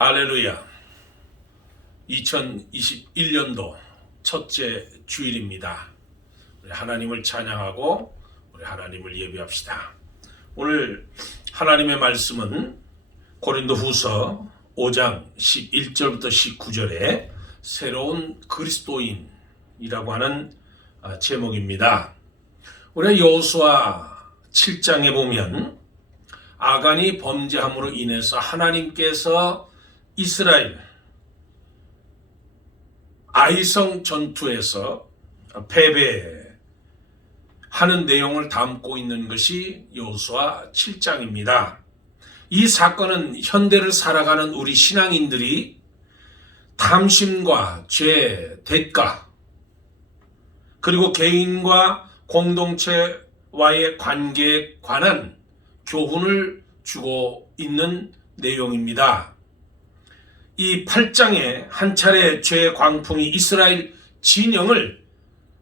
할렐루야. 2021년도 첫째 주일입니다. 우리 하나님을 찬양하고 우리 하나님을 예배합시다. 오늘 하나님의 말씀은 고린도후서 5장 11절부터 19절에 새로운 그리스도인이라고 하는 제목입니다. 우리 여호수아 7장에 보면 아간이 범죄함으로 인해서 하나님께서 이스라엘 아이성 전투에서 패배하는 내용을 담고 있는 것이 여호수아 7장입니다. 이 사건은 현대를 살아가는 우리 신앙인들이 탐심과 죄, 대가, 그리고 개인과 공동체와의 관계에 관한 교훈을 주고 있는 내용입니다. 이 8장에 한 차례 죄의 광풍이 이스라엘 진영을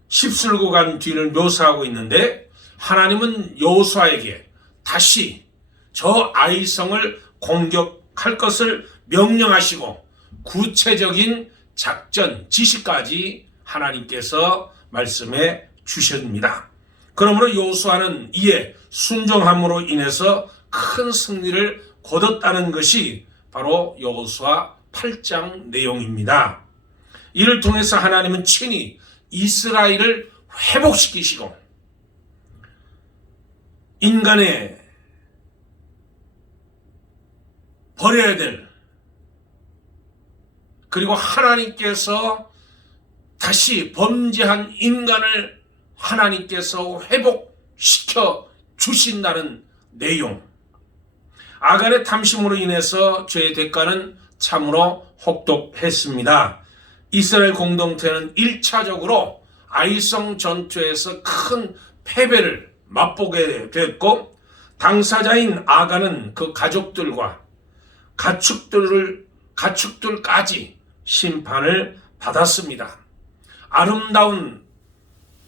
휩쓸고 간 뒤를 묘사하고 있는데, 하나님은 여호수아에게 다시 저 아이성을 공격할 것을 명령하시고 구체적인 작전 지시까지 하나님께서 말씀해 주십니다. 그러므로 여호수아는 이에 순종함으로 인해서 큰 승리를 거뒀다는 것이 바로 여호수아 8장 내용입니다. 이를 통해서 하나님은 친히 이스라엘을 회복시키시고 인간의 버려야 될, 그리고 하나님께서 다시 범죄한 인간을 하나님께서 회복시켜 주신다는 내용. 아간의 탐심으로 인해서 죄의 대가는 참으로 혹독했습니다. 이스라엘 공동체는 1차적으로 아이성 전투에서 큰 패배를 맛보게 됐고, 당사자인 아간은 그 가족들과 가축들까지 심판을 받았습니다. 아름다운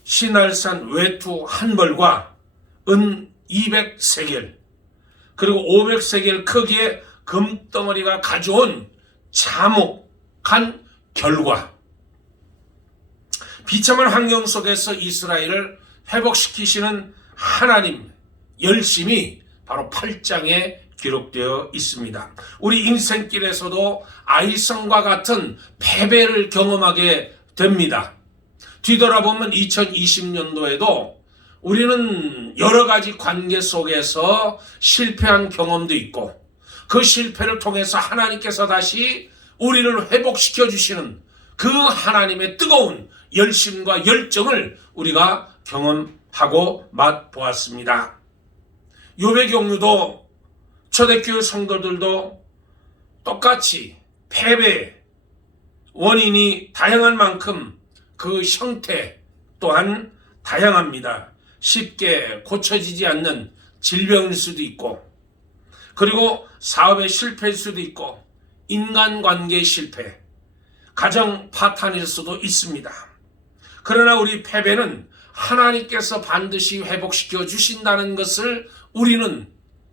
시날산 외투 한 벌과 은 200세겔, 그리고 500세겔 크기의 금덩어리가 가져온 참혹한 결과, 비참한 환경 속에서 이스라엘을 회복시키시는 하나님 열심이 바로 8장에 기록되어 있습니다. 우리 인생길에서도 아이성과 같은 패배를 경험하게 됩니다. 뒤돌아보면 2020년도에도 우리는 여러 가지 관계 속에서 실패한 경험도 있고, 그 실패를 통해서 하나님께서 다시 우리를 회복시켜 주시는 그 하나님의 뜨거운 열심과 열정을 우리가 경험하고 맛보았습니다. 욥의 경우도 초대교회 성도들도 똑같이 패배 원인이 다양한 만큼 그 형태 또한 다양합니다. 쉽게 고쳐지지 않는 질병일 수도 있고, 그리고 사업의 실패일 수도 있고, 인간관계의 실패, 가정 파탄일 수도 있습니다. 그러나 우리 패배는 하나님께서 반드시 회복시켜 주신다는 것을 우리는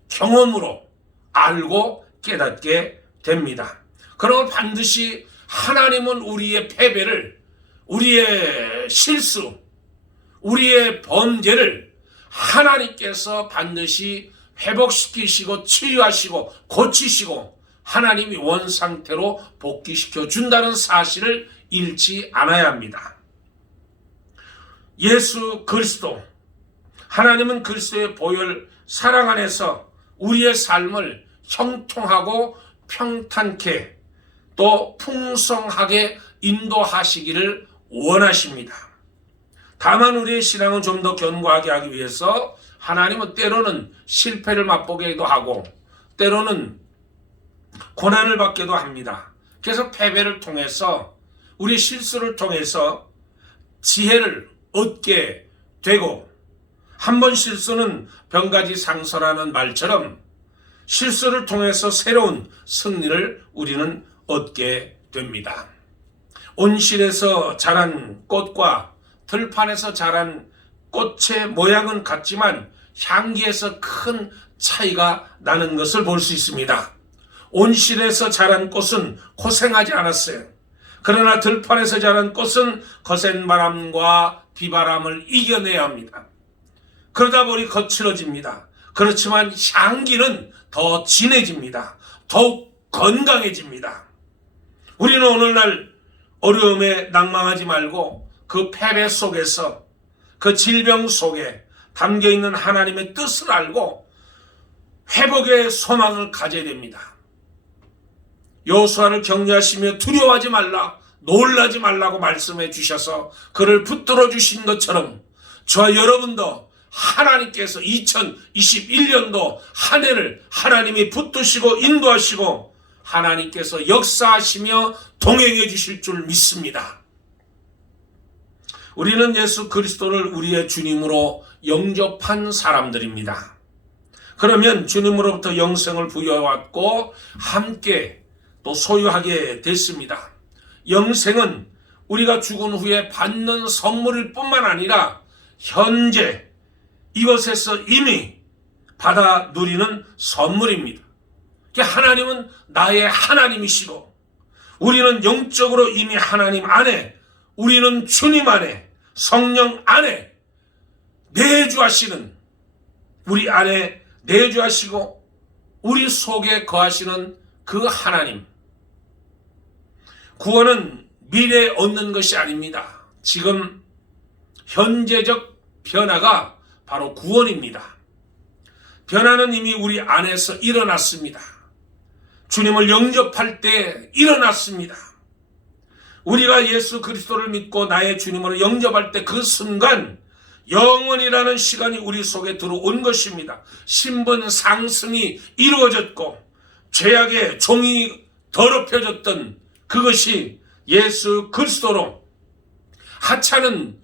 경험으로 알고 깨닫게 됩니다. 그러면 반드시 하나님은 우리의 패배를, 우리의 실수, 우리의 범죄를 하나님께서 반드시 회복시키시고 치유하시고 고치시고 하나님이 원상태로 복귀시켜 준다는 사실을 잃지 않아야 합니다. 예수 그리스도, 하나님은 그리스도의 보혈 사랑 안에서 우리의 삶을 형통하고 평탄케 또 풍성하게 인도하시기를 원하십니다. 다만 우리의 신앙은 좀 더 견고하게 하기 위해서 하나님은 때로는 실패를 맛보게도 하고 때로는 고난을 받기도 합니다. 그래서 패배를 통해서, 우리 실수를 통해서 지혜를 얻게 되고, 한 번 실수는 병가지 상서라는 말처럼 실수를 통해서 새로운 승리를 우리는 얻게 됩니다. 온실에서 자란 꽃과 들판에서 자란 꽃의 모양은 같지만 향기에서 큰 차이가 나는 것을 볼 수 있습니다. 온실에서 자란 꽃은 고생하지 않았어요. 그러나 들판에서 자란 꽃은 거센 바람과 비바람을 이겨내야 합니다. 그러다 보니 거칠어집니다. 그렇지만 향기는 더 진해집니다. 더욱 건강해집니다. 우리는 오늘날 어려움에 낭망하지 말고 그 패배 속에서, 그 질병 속에 담겨있는 하나님의 뜻을 알고 회복의 소망을 가져야 됩니다. 여호수아를 격려하시며 두려워하지 말라, 놀라지 말라고 말씀해 주셔서 그를 붙들어 주신 것처럼 저와 여러분도 하나님께서 2021년도 한 해를 하나님이 붙드시고 인도하시고 하나님께서 역사하시며 동행해 주실 줄 믿습니다. 우리는 예수 그리스도를 우리의 주님으로 영접한 사람들입니다. 그러면 주님으로부터 영생을 부여받고 함께 또 소유하게 됐습니다. 영생은 우리가 죽은 후에 받는 선물일 뿐만 아니라 현재 이것에서 이미 받아 누리는 선물입니다. 하나님은 나의 하나님이시고 우리는 영적으로 이미 하나님 안에, 우리는 주님 안에, 성령 안에 내주하시는, 우리 안에 내주하시고 우리 속에 거하시는 그 하나님. 구원은 미래에 얻는 것이 아닙니다. 지금 현재적 변화가 바로 구원입니다. 변화는 이미 우리 안에서 일어났습니다. 주님을 영접할 때 일어났습니다. 우리가 예수 그리스도를 믿고 나의 주님으로 영접할 때 그 순간 영원이라는 시간이 우리 속에 들어온 것입니다. 신분 상승이 이루어졌고 죄악의 종이 더럽혀졌던 그것이 예수 그리스도로, 하찮은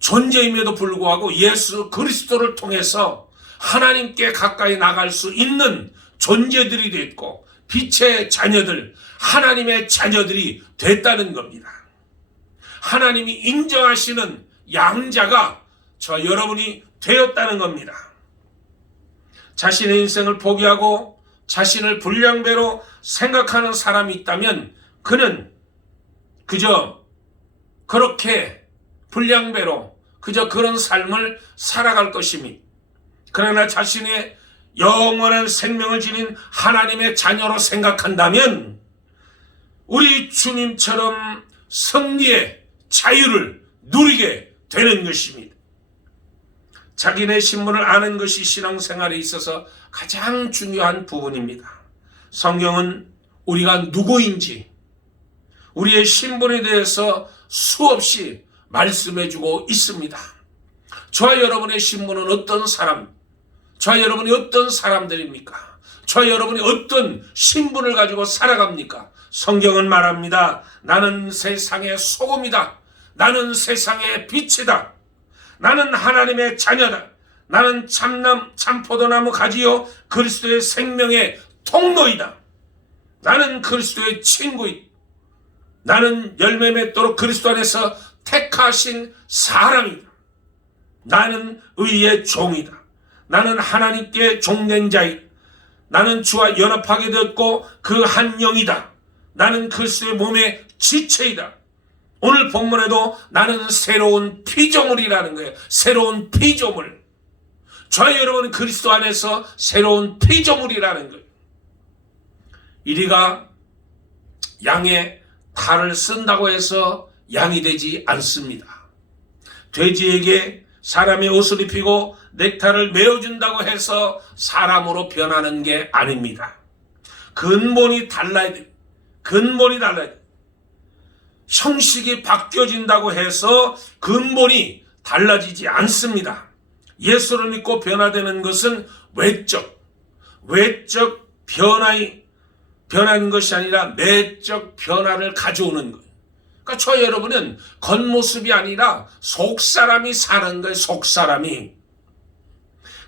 존재임에도 불구하고 예수 그리스도를 통해서 하나님께 가까이 나갈 수 있는 존재들이 됐고 빛의 자녀들, 하나님의 자녀들이 됐다는 겁니다. 하나님이 인정하시는 양자가 저 여러분이 되었다는 겁니다. 자신의 인생을 포기하고 자신을 불량배로 생각하는 사람이 있다면 그는 그저 그렇게 불량배로 그저 그런 삶을 살아갈 것입니다. 그러나 자신의 영원한 생명을 지닌 하나님의 자녀로 생각한다면 우리 주님처럼 승리의 자유를 누리게 되는 것입니다. 자기네 신분을 아는 것이 신앙생활에 있어서 가장 중요한 부분입니다. 성경은 우리가 누구인지, 우리의 신분에 대해서 수없이 말씀해주고 있습니다. 저와 여러분의 신분은 어떤 사람, 저와 여러분이 어떤 사람들입니까? 저와 여러분이 어떤 신분을 가지고 살아갑니까? 성경은 말합니다. 나는 세상의 소금이다. 나는 세상의 빛이다. 나는 하나님의 자녀다. 나는 참포도나무 가지요 그리스도의 생명의 통로이다. 나는 그리스도의 친구이다. 나는 열매 맺도록 그리스도 안에서 택하신 사람이다. 나는 의의 종이다. 나는 하나님께 종된 자이다. 나는 주와 연합하게 되었고 그 한 영이다. 나는 그리스도의 몸의 지체이다. 오늘 본문에도 나는 새로운 피조물이라는 거예요. 새로운 피조물. 저와 여러분은 그리스도 안에서 새로운 피조물이라는 거예요. 이리가 양의 탈을 쓴다고 해서 양이 되지 않습니다. 돼지에게 사람의 옷을 입히고 넥타를 메어준다고 해서 사람으로 변하는 게 아닙니다. 근본이 달라야 돼요. 근본이 달라야 돼요. 형식이 바뀌어진다고 해서 근본이 달라지지 않습니다. 예수를 믿고 변화되는 것은 외적 변하는 것이 아니라 내적 변화를 가져오는 거예요. 그러니까 저 여러분은 겉모습이 아니라 속사람이 사는 거예요. 속사람이.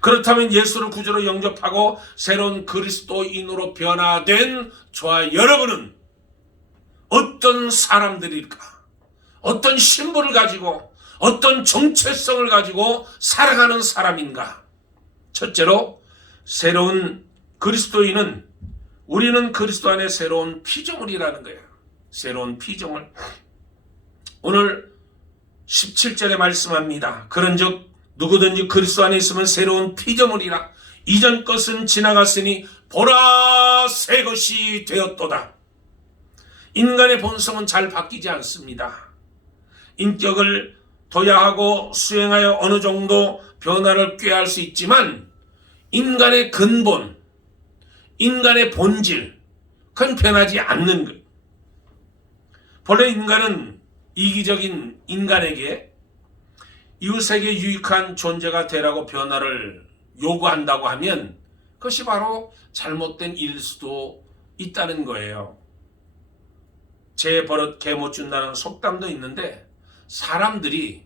그렇다면 예수를 구주로 영접하고 새로운 그리스도인으로 변화된 저와 여러분은 어떤 사람들일까? 어떤 신분을 가지고 어떤 정체성을 가지고 살아가는 사람인가? 첫째로 새로운 그리스도인은 우리는 그리스도 안에 새로운 피조물이라는 거예요. 새로운 피조물. 오늘 17절에 말씀합니다. 그런즉 누구든지 그리스도 안에 있으면 새로운 피조물이라. 이전 것은 지나갔으니 보라 새 것이 되었도다. 인간의 본성은 잘 바뀌지 않습니다. 인격을 도야하고 수행하여 어느 정도 변화를 꾀할 수 있지만 인간의 근본, 인간의 본질, 그건 변하지 않는 거예요. 본래 인간은 이기적인 인간에게 이웃에게 유익한 존재가 되라고 변화를 요구한다고 하면 그것이 바로 잘못된 일일 수도 있다는 거예요. 제 버릇 개 못 준다는 속담도 있는데 사람들이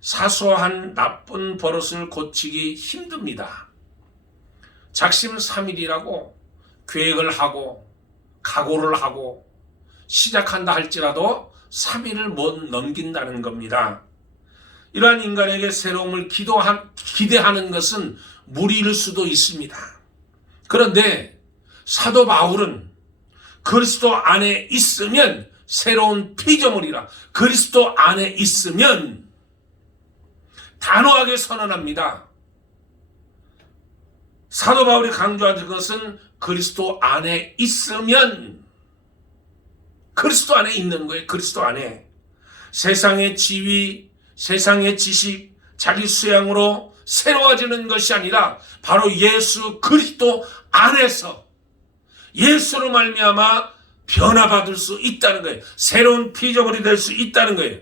사소한 나쁜 버릇을 고치기 힘듭니다. 작심삼일이라고 계획을 하고 각오를 하고 시작한다 할지라도 3일을 못 넘긴다는 겁니다. 이러한 인간에게 새로움을 기대하는 것은 무리일 수도 있습니다. 그런데 사도 바울은 그리스도 안에 있으면 새로운 피조물이라. 그리스도 안에 있으면 단호하게 선언합니다. 사도 바울이 강조하는 것은 그리스도 안에 있으면, 그리스도 안에 있는 거예요. 그리스도 안에. 세상의 지위, 세상의 지식, 자기 수양으로 새로워지는 것이 아니라 바로 예수 그리스도 안에서 예수로 말미암아 변화받을 수 있다는 거예요. 새로운 피조물이 될 수 있다는 거예요.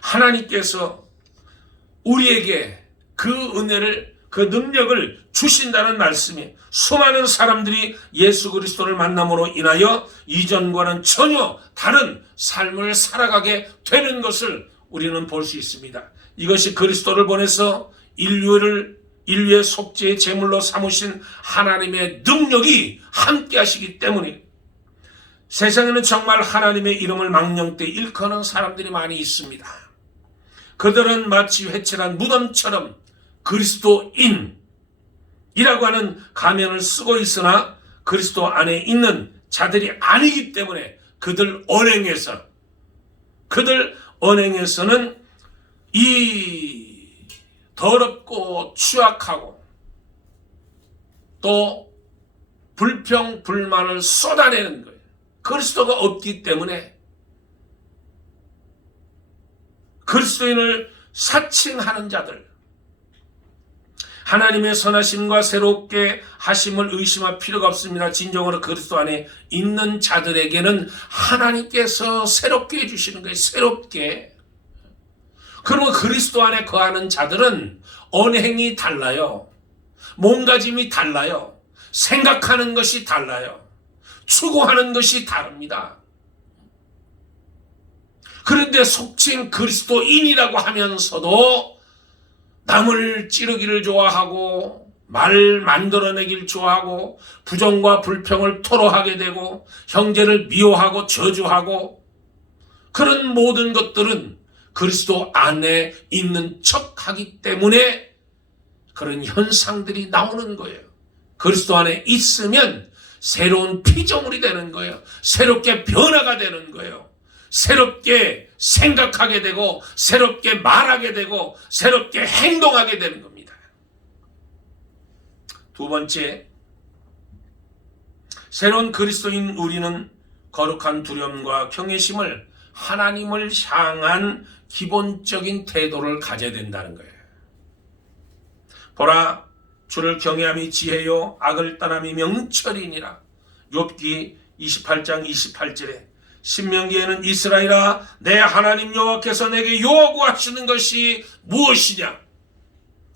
하나님께서 우리에게 그 은혜를, 그 능력을 주신다는 말씀이, 수많은 사람들이 예수 그리스도를 만남으로 인하여 이전과는 전혀 다른 삶을 살아가게 되는 것을 우리는 볼 수 있습니다. 이것이 그리스도를 보내서 인류의 속죄의 제물로 삼으신 하나님의 능력이 함께 하시기 때문에 세상에는 정말 하나님의 이름을 망령되이 일컫는 사람들이 많이 있습니다. 그들은 마치 회칠한 무덤처럼 그리스도인이라고 하는 가면을 쓰고 있으나 그리스도 안에 있는 자들이 아니기 때문에 그들 언행에서는 이 더럽고 추악하고 또 불평 불만을 쏟아내는 거예요. 그리스도가 없기 때문에 그리스도인을 사칭하는 자들, 하나님의 선하심과 새롭게 하심을 의심할 필요가 없습니다. 진정으로 그리스도 안에 있는 자들에게는 하나님께서 새롭게 해주시는 거예요. 새롭게. 그러면 그리스도 안에 거하는 자들은 언행이 달라요. 몸가짐이 달라요. 생각하는 것이 달라요. 추구하는 것이 다릅니다. 그런데 속칭 그리스도인이라고 하면서도 남을 찌르기를 좋아하고 말 만들어내기를 좋아하고 부정과 불평을 토로하게 되고 형제를 미워하고 저주하고 그런 모든 것들은 그리스도 안에 있는 척하기 때문에 그런 현상들이 나오는 거예요. 그리스도 안에 있으면 새로운 피조물이 되는 거예요. 새롭게 변화가 되는 거예요. 새롭게 생각하게 되고 새롭게 말하게 되고 새롭게 행동하게 되는 겁니다. 두 번째, 새로운 그리스도인 우리는 거룩한 두려움과 경외심을 하나님을 향한 기본적인 태도를 가져야 된다는 거예요. 보라, 주를 경외함이 지혜요 악을 떠남이 명철이니라. 욥기 28장 28절에 신명기에는 이스라엘아 내 하나님 여호와께서 내게 요구하시는 것이 무엇이냐?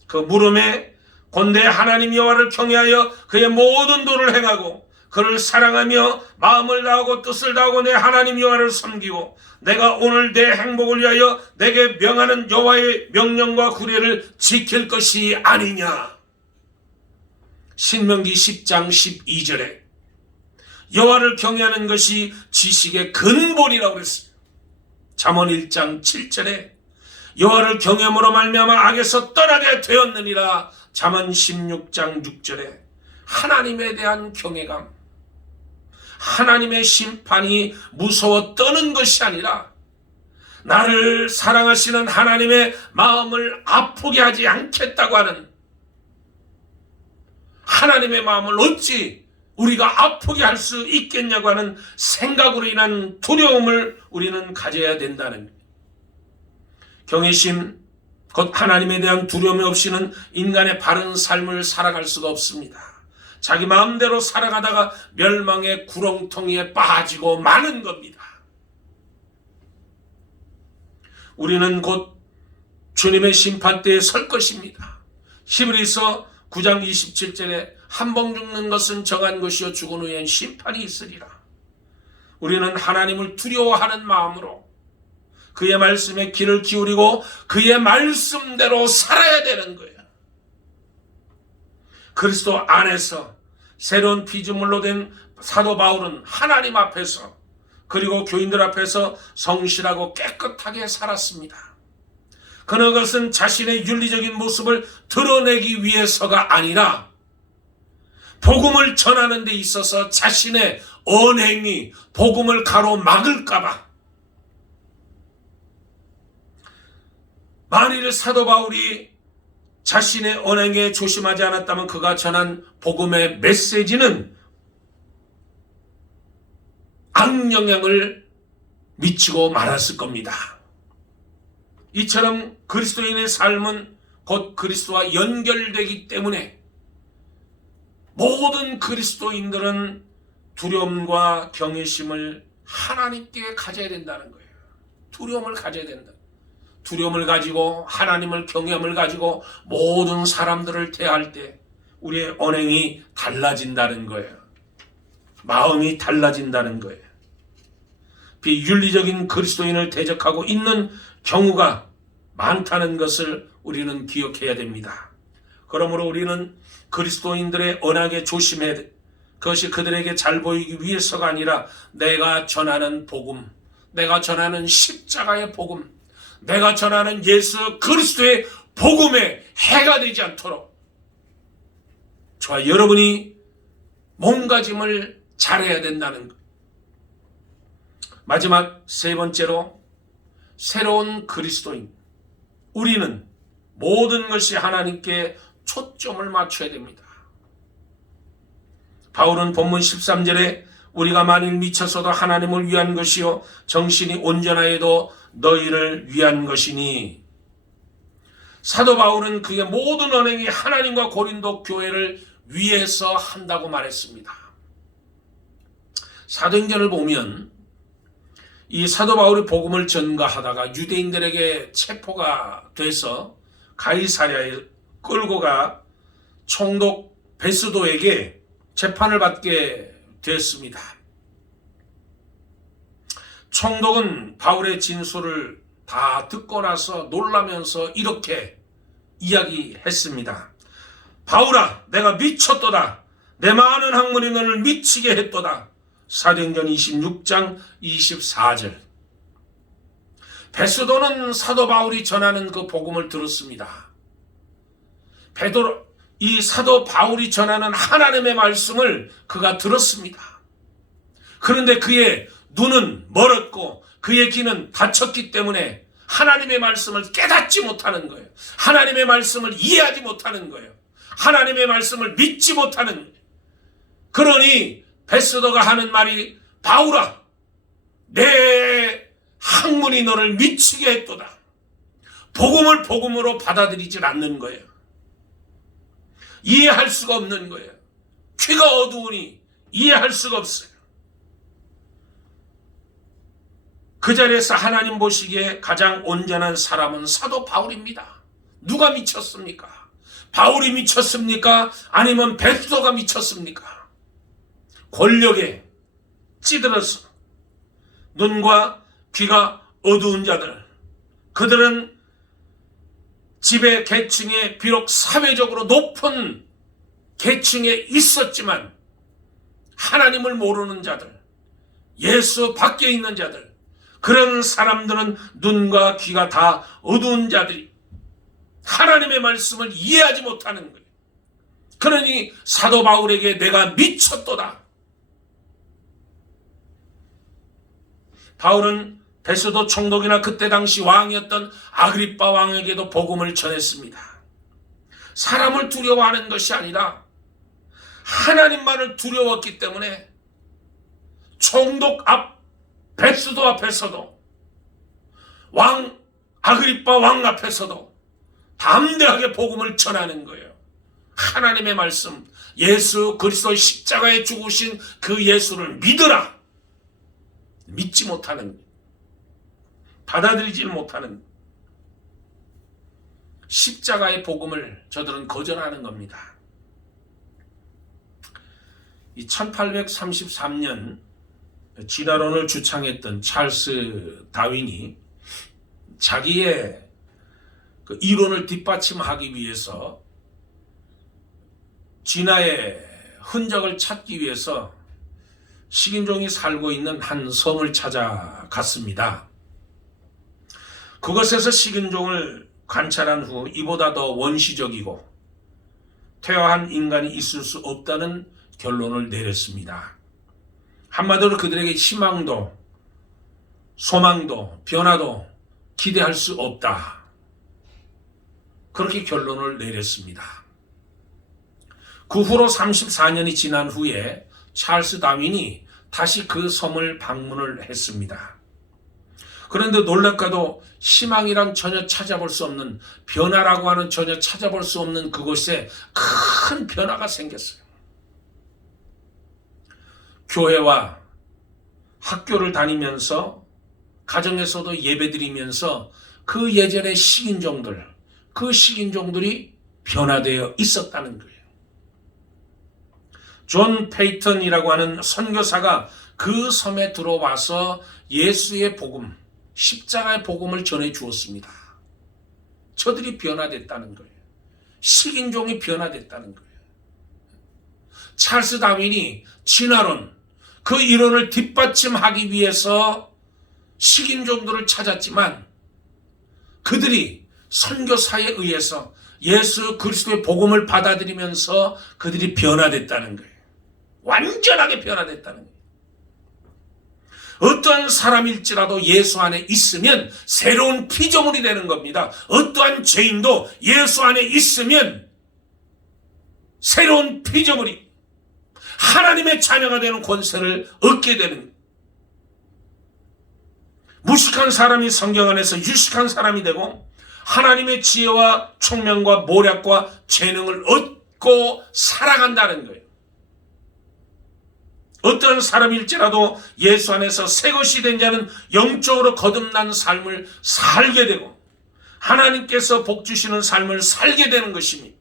그 물음에 곧 내 하나님 여호와를 경외하여 그의 모든 도를 행하고 그를 사랑하며 마음을 다하고 뜻을 다하고 내 하나님 여호와를 섬기고 내가 오늘 내 행복을 위하여 내게 명하는 여호와의 명령과 규례를 지킬 것이 아니냐. 신명기 10장 12절에 여호와를 경외하는 것이 지식의 근본이라고 그랬어요. 잠언 1장 7절에 여호와를 경외함으로 말미암아 악에서 떠나게 되었느니라. 잠언 16장 6절에 하나님에 대한 경외감, 하나님의 심판이 무서워 떠는 것이 아니라 나를 사랑하시는 하나님의 마음을 아프게 하지 않겠다고 하는, 하나님의 마음을 어찌 우리가 아프게 할 수 있겠냐고 하는 생각으로 인한 두려움을 우리는 가져야 된다는 거예요. 경외심, 곧 하나님에 대한 두려움이 없이는 인간의 바른 삶을 살아갈 수가 없습니다. 자기 마음대로 살아가다가 멸망의 구렁텅이에 빠지고 마는 겁니다. 우리는 곧 주님의 심판대에 설 것입니다. 히브리서 9장 27절에 한 번 죽는 것은 정한 것이요 죽은 후엔 심판이 있으리라. 우리는 하나님을 두려워하는 마음으로 그의 말씀에 귀를 기울이고 그의 말씀대로 살아야 되는 거예요. 그리스도 안에서 새로운 피조물로 된 사도 바울은 하나님 앞에서 그리고 교인들 앞에서 성실하고 깨끗하게 살았습니다. 그것은 자신의 윤리적인 모습을 드러내기 위해서가 아니라 복음을 전하는 데 있어서 자신의 언행이 복음을 가로막을까봐, 만일 사도 바울이 자신의 언행에 조심하지 않았다면 그가 전한 복음의 메시지는 악영향을 미치고 말았을 겁니다. 이처럼 그리스도인의 삶은 곧 그리스도와 연결되기 때문에 모든 그리스도인들은 두려움과 경외심을 하나님께 가져야 된다는 거예요. 두려움을 가져야 된다. 두려움을 가지고 하나님을 경외함을 가지고 모든 사람들을 대할 때 우리의 언행이 달라진다는 거예요. 마음이 달라진다는 거예요. 비윤리적인 그리스도인을 대적하고 있는 경우가 많다는 것을 우리는 기억해야 됩니다. 그러므로 우리는 그리스도인들의 언행에 조심해야 돼. 그것이 그들에게 잘 보이기 위해서가 아니라 내가 전하는 복음, 내가 전하는 십자가의 복음, 내가 전하는 예수 그리스도의 복음에 해가 되지 않도록 저와 여러분이 몸가짐을 잘해야 된다는 것. 마지막 세 번째로 새로운 그리스도인, 우리는 모든 것이 하나님께 초점을 맞춰야 됩니다. 바울은 본문 13절에 우리가 만일 미쳐서도 하나님을 위한 것이요 정신이 온전하여도 너희를 위한 것이니, 사도 바울은 그의 모든 언행이 하나님과 고린도 교회를 위해서 한다고 말했습니다. 사도행전을 보면 이 사도 바울이 복음을 전가하다가 유대인들에게 체포가 돼서 가이사랴에 끌고 가 총독 베스도에게 재판을 받게 됐습니다. 총독은 바울의 진술을 다 듣고 나서 놀라면서 이렇게 이야기했습니다. 바울아, 내가 미쳤도다. 내 많은 학문이 너를 미치게 했도다. 사도행전 26장 24절. 베스도는 사도 바울이 전하는 그 복음을 들었습니다. 이 사도 바울이 전하는 하나님의 말씀을 그가 들었습니다. 그런데 그의 눈은 멀었고 그의 귀는 닫혔기 때문에 하나님의 말씀을 깨닫지 못하는 거예요. 하나님의 말씀을 이해하지 못하는 거예요. 하나님의 말씀을 믿지 못하는 거예요. 그러니 베스도가 하는 말이, 바울아, 내 학문이 너를 미치게 했도다. 복음을 복음으로 받아들이질 않는 거예요. 이해할 수가 없는 거예요. 귀가 어두우니 이해할 수가 없어요. 그 자리에서 하나님 보시기에 가장 온전한 사람은 사도 바울입니다. 누가 미쳤습니까? 바울이 미쳤습니까? 아니면 베스도가 미쳤습니까? 권력에 찌들어서 눈과 귀가 어두운 자들, 그들은 지배 계층에 비록 사회적으로 높은 계층에 있었지만 하나님을 모르는 자들, 예수 밖에 있는 자들, 그런 사람들은 눈과 귀가 다 어두운 자들이 하나님의 말씀을 이해하지 못하는 거예요. 그러니 사도 바울에게 내가 미쳤도다. 바울은 베스도 총독이나 그때 당시 왕이었던 아그리빠 왕에게도 복음을 전했습니다. 사람을 두려워하는 것이 아니라 하나님만을 두려웠기 때문에 총독 앞 베스도 앞에서도 왕 아그리빠 왕 앞에서도 담대하게 복음을 전하는 거예요. 하나님의 말씀, 예수 그리스도의 십자가에 죽으신 그 예수를 믿으라. 믿지 못하는, 받아들이지 못하는 십자가의 복음을 저들은 거절하는 겁니다. 이 1833년 진화론을 주창했던 찰스 다윈이 자기의 그 이론을 뒷받침하기 위해서 진화의 흔적을 찾기 위해서 식인종이 살고 있는 한 섬을 찾아갔습니다. 그것에서 식인종을 관찰한 후 이보다 더 원시적이고 퇴화한 인간이 있을 수 없다는 결론을 내렸습니다. 한마디로 그들에게 희망도 소망도 변화도 기대할 수 없다. 그렇게 결론을 내렸습니다. 그 후로 34년이 지난 후에 찰스 다윈이 다시 그 섬을 방문을 했습니다. 그런데 놀랍게도 희망이란 전혀 찾아볼 수 없는, 변화라고 하는 전혀 찾아볼 수 없는 그곳에 큰 변화가 생겼어요. 교회와 학교를 다니면서 가정에서도 예배드리면서 그 예전의 식인종들, 그 식인종들이 변화되어 있었다는 거예요. 존 페이턴이라고 하는 선교사가 그 섬에 들어와서 예수의 복음, 십자가의 복음을 전해 주었습니다. 저들이 변화됐다는 거예요. 식인종이 변화됐다는 거예요. 찰스 다윈이 진화론, 그 이론을 뒷받침하기 위해서 식인종들을 찾았지만 그들이 선교사에 의해서 예수 그리스도의 복음을 받아들이면서 그들이 변화됐다는 거예요. 완전하게 변화됐다는 거예요. 어떠한 사람일지라도 예수 안에 있으면 새로운 피조물이 되는 겁니다. 어떠한 죄인도 예수 안에 있으면 새로운 피조물이 하나님의 자녀가 되는 권세를 얻게 되는 거예요. 무식한 사람이 성경 안에서 유식한 사람이 되고 하나님의 지혜와 총명과 모략과 재능을 얻고 살아간다는 거예요. 어떤 사람일지라도 예수 안에서 새 것이 된 자는 영적으로 거듭난 삶을 살게 되고 하나님께서 복 주시는 삶을 살게 되는 것입니다.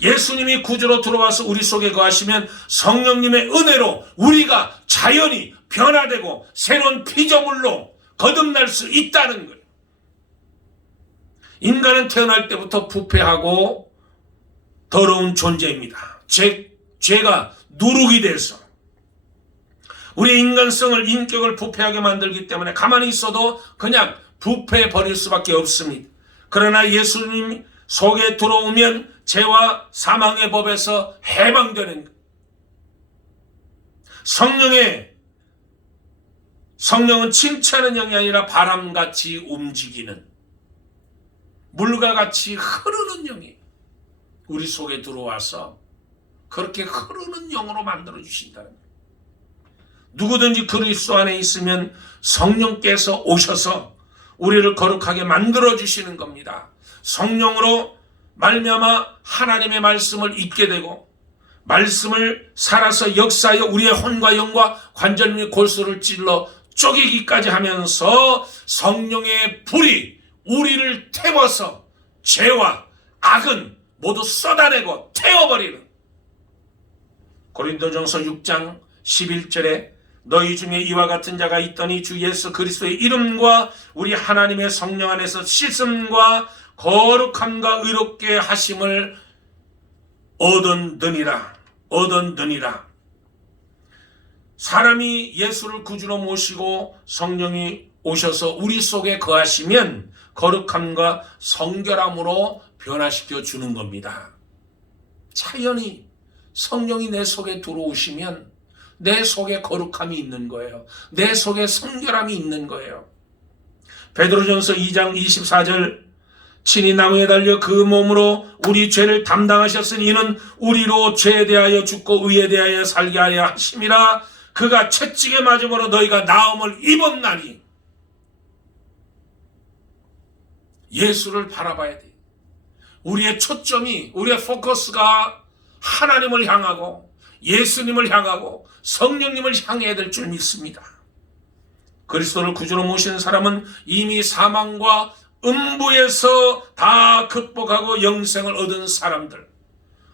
예수님이 구주로 들어와서 우리 속에 거하시면 성령님의 은혜로 우리가 자연히 변화되고 새로운 피조물로 거듭날 수 있다는 거예요. 인간은 태어날 때부터 부패하고 더러운 존재입니다. 죄가 누룩이 돼서 우리 인간성을, 인격을 부패하게 만들기 때문에 가만히 있어도 그냥 부패해 버릴 수밖에 없습니다. 그러나 예수님 속에 들어오면 죄와 사망의 법에서 해방되는 것. 성령은 침체하는 영이 아니라 바람같이 움직이는, 물과 같이 흐르는 영이 우리 속에 들어와서 그렇게 흐르는 영으로 만들어 주신다는 거예요. 누구든지 그리스도 안에 있으면 성령께서 오셔서 우리를 거룩하게 만들어 주시는 겁니다. 성령으로 말미암아 하나님의 말씀을 잊게 되고 말씀을 살아서 역사하여 우리의 혼과 영과 관절 및 골수를 찔러 쪼개기까지 하면서 성령의 불이 우리를 태워서 죄와 악은 모두 쏟아내고 태워버리는, 고린도전서 6장 11절에 너희 중에 이와 같은 자가 있더니 주 예수 그리스도의 이름과 우리 하나님의 성령 안에서 씻음과 거룩함과 의롭게 하심을 얻었느니라. 사람이 예수를 구주로 모시고 성령이 오셔서 우리 속에 거하시면 거룩함과 성결함으로 변화시켜 주는 겁니다. 자연히 성령이 내 속에 들어오시면 내 속에 거룩함이 있는 거예요. 내 속에 성결함이 있는 거예요. 베드로전서 2장 24절 친히 나무에 달려 그 몸으로 우리 죄를 담당하셨으니 이는 우리로 죄에 대하여 죽고 의에 대하여 살게 하려 하심이라. 그가 채찍에 맞음으로 너희가 나음을 입었나니. 예수를 바라봐야 돼. 우리의 초점이, 우리의 포커스가 하나님을 향하고 예수님을 향하고 성령님을 향해야 될 줄 믿습니다. 그리스도를 구주로 모신 사람은 이미 사망과 음부에서 다 극복하고 영생을 얻은 사람들.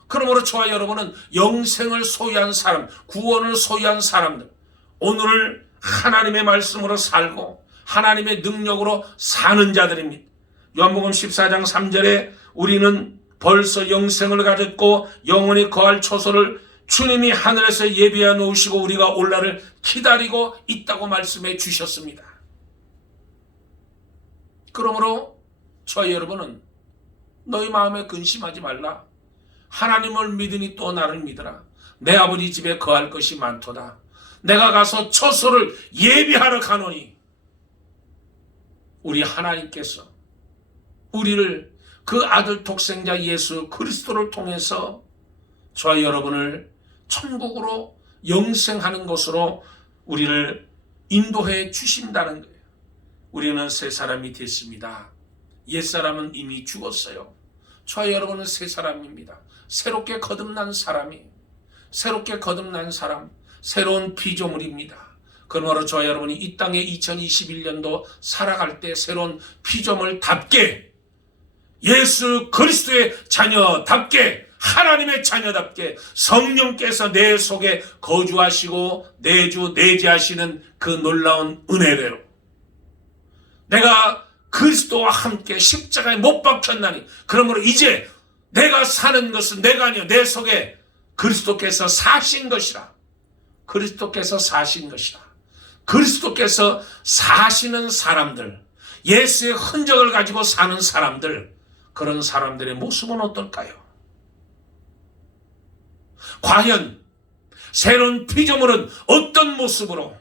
그러므로 저와 여러분은 영생을 소유한 사람, 구원을 소유한 사람들, 오늘 하나님의 말씀으로 살고 하나님의 능력으로 사는 자들입니다. 요한복음 14장 3절에 우리는 벌써 영생을 가졌고 영원히 거할 초소를 주님이 하늘에서 예비해 놓으시고 우리가 올라를 기다리고 있다고 말씀해 주셨습니다. 그러므로 저와 여러분은 너희 마음에 근심하지 말라. 하나님을 믿으니 또 나를 믿으라. 내 아버지 집에 거할 것이 많도다. 내가 가서 초소를 예비하러 가노니. 우리 하나님께서 우리를 그 아들 독생자 예수 그리스도를 통해서 저와 여러분을 천국으로 영생하는 것으로 우리를 인도해 주신다는 거예요. 우리는 새 사람이 됐습니다. 옛사람은 이미 죽었어요. 저와 여러분은 새 사람입니다. 새롭게 거듭난 사람이, 새롭게 거듭난 사람, 새로운 피조물입니다. 그러므로 저와 여러분이 이 땅에 2021년도 살아갈 때 새로운 피조물답게, 예수 그리스도의 자녀답게, 하나님의 자녀답게 성령께서 내 속에 거주하시고 내주내지하시는 그 놀라운 은혜대로 내가 그리스도와 함께 십자가에 못 박혔나니, 그러므로 이제 내가 사는 것은 내가 아니요 내 속에 그리스도께서 사신 것이라. 그리스도께서 사신 것이라. 그리스도께서 사시는 사람들, 예수의 흔적을 가지고 사는 사람들, 그런 사람들의 모습은 어떨까요? 과연 새로운 피조물은 어떤 모습으로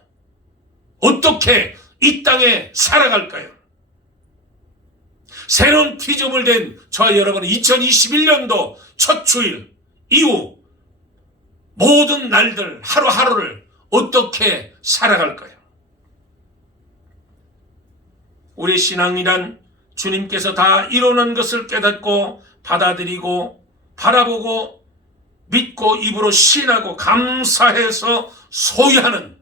어떻게 이 땅에 살아갈까요? 새로운 피조물 된 저와 여러분은 2021년도 첫 주일 이후 모든 날들 하루하루를 어떻게 살아갈까요? 우리 신앙이란 주님께서 다 이루는 것을 깨닫고 받아들이고 바라보고 믿고 입으로 신하고 감사해서 소유하는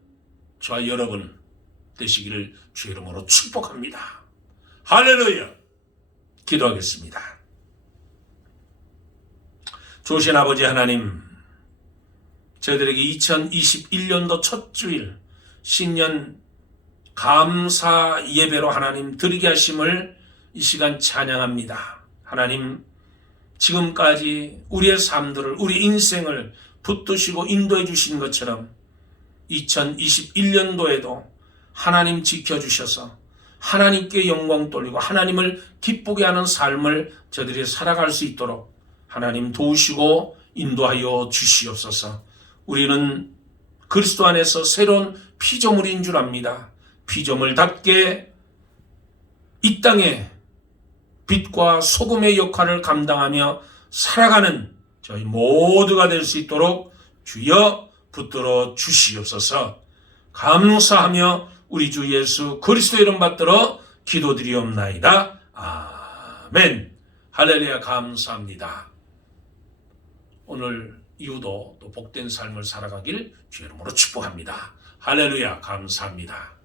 저와 여러분 되시기를 주의 이름으로 축복합니다. 할렐루야. 기도하겠습니다. 좋으신 아버지 하나님, 저희들에게 2021년도 첫 주일 신년 감사 예배로 하나님 드리게 하심을 이 시간 찬양합니다. 하나님, 지금까지 우리의 삶들을, 우리 인생을 붙드시고 인도해 주신 것처럼 2021년도에도 하나님 지켜주셔서 하나님께 영광 돌리고 하나님을 기쁘게 하는 삶을 저들이 살아갈 수 있도록 하나님 도우시고 인도하여 주시옵소서. 우리는 그리스도 안에서 새로운 피조물인 줄 압니다. 피조물답게 이 땅에 빛과 소금의 역할을 감당하며 살아가는 저희 모두가 될 수 있도록 주여 붙들어 주시옵소서. 감사하며 우리 주 예수 그리스도 이름 받들어 기도드리옵나이다. 아멘. 할렐루야. 감사합니다. 오늘 이후도 또 복된 삶을 살아가길 주의 이름으로 축복합니다. 할렐루야. 감사합니다.